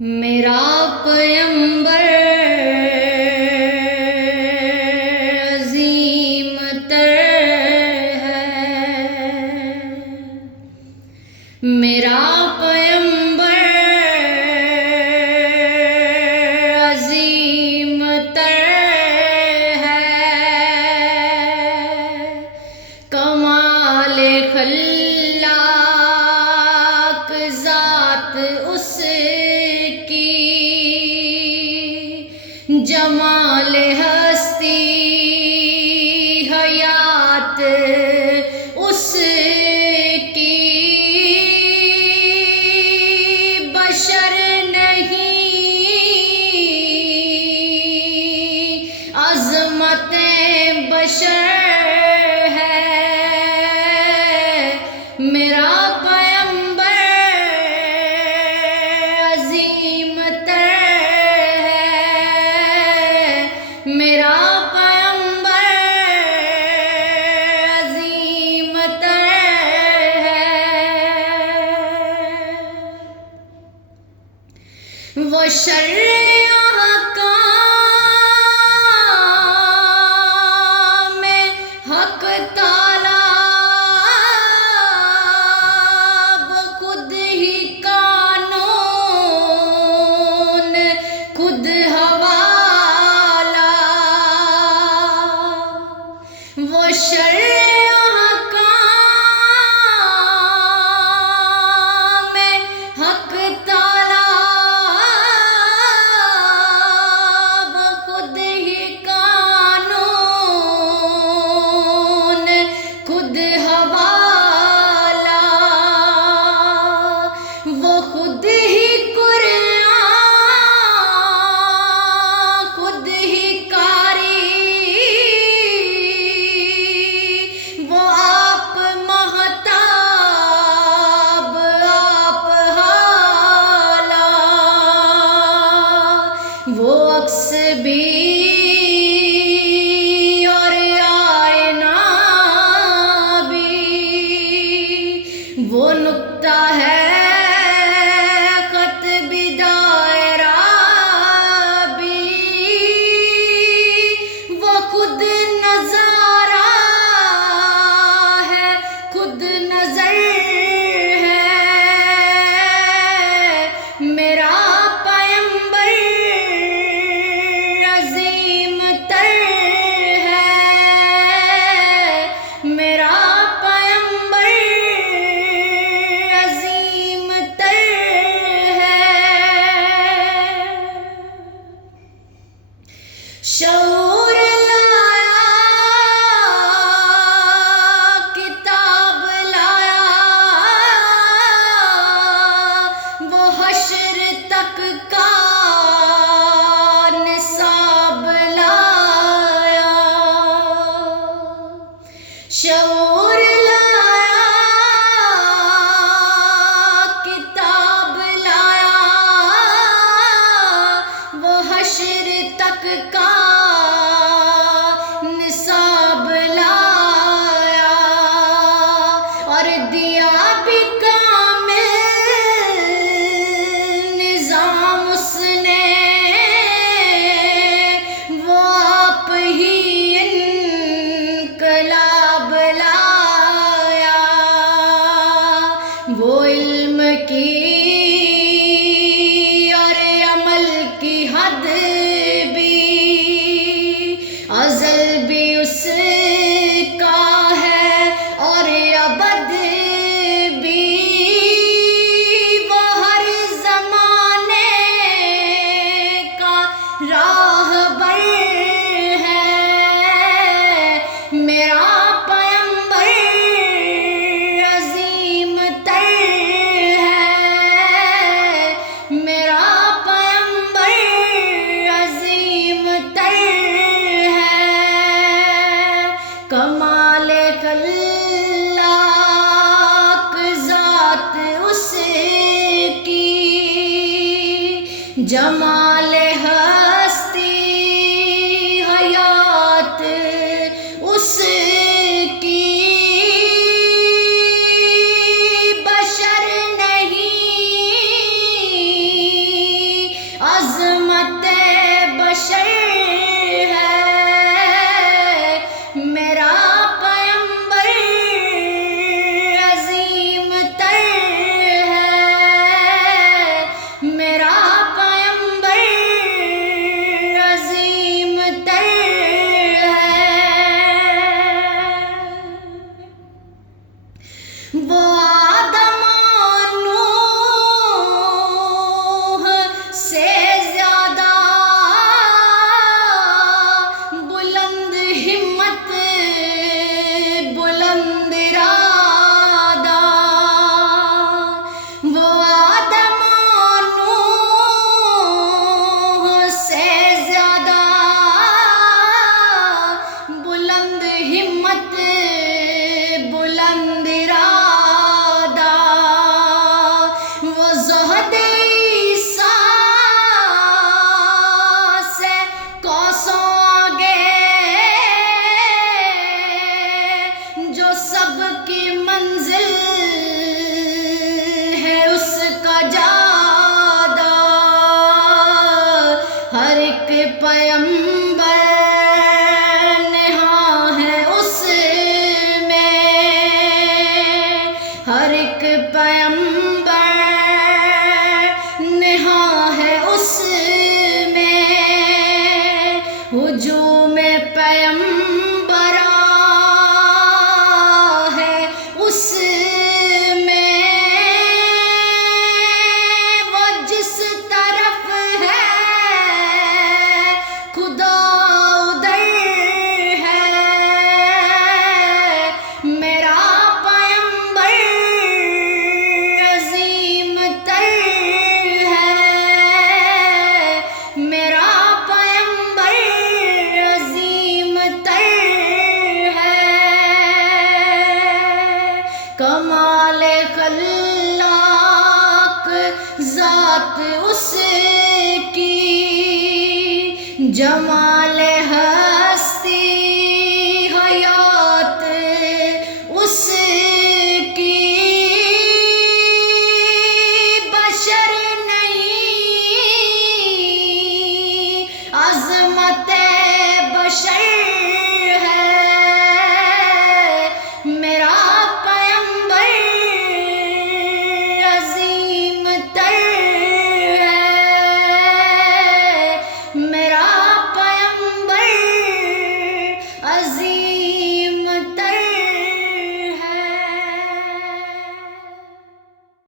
میرا پیمبر عظیم تر ہے، میرا پیمبر عظیم تر ہے، کمال خلاق ذات اس جمال ہستی حیات اس کی، بشر نہیں عظمتیں بشر ہے، میرا میرا پیمبر عظیم تر ہے، وہ شرع احکام میں حق تعالی وہ خود ہی قانون خود وہ شرع احکام میں حق تعالی وہ خود ہی قانون خود حوالہ، وہ خود ہی قرآن خود ہی قاری، وہ عکس بھی اور آئینہ بھی، وہ نقطہ ہے خط بھی دائرہ بھی، وہ خود نظارہ ہے خود نظر ہے، میرا شعور لایا کتاب لایا، وہ حشر تک کا نصاب لایا، شعور لایا کتاب لایا، وہ حشر تک کا نصاب لایا، اور دیا بھی کامل نظام اس نے، وہ آپ ہی انقلاب لایا، وہ علم کی اور عمل کی حد ازل بھی اس کا ہے اور ابد بھی، وہ ہر زمانے کا راہبر ہے، میرا پیمبر عظیم تر ہے، میرا کمال خلاق ذات اس کی، جمال ہستی حیات اس کی، بشر نہیں ہر ایک پیغمبر نہاں ہے اس میں، ہر ایک پیغمبر نہاں ہے اس میں، ہجوم پیغمبراں ہے اس میں، وہ جس طرف ہے خدا ادھر ہے، میرا پیغمبر عظیم تر ہے، میرا پیغمبر عظیم تر ہے، کمال خلاق ذات اس کی، جمال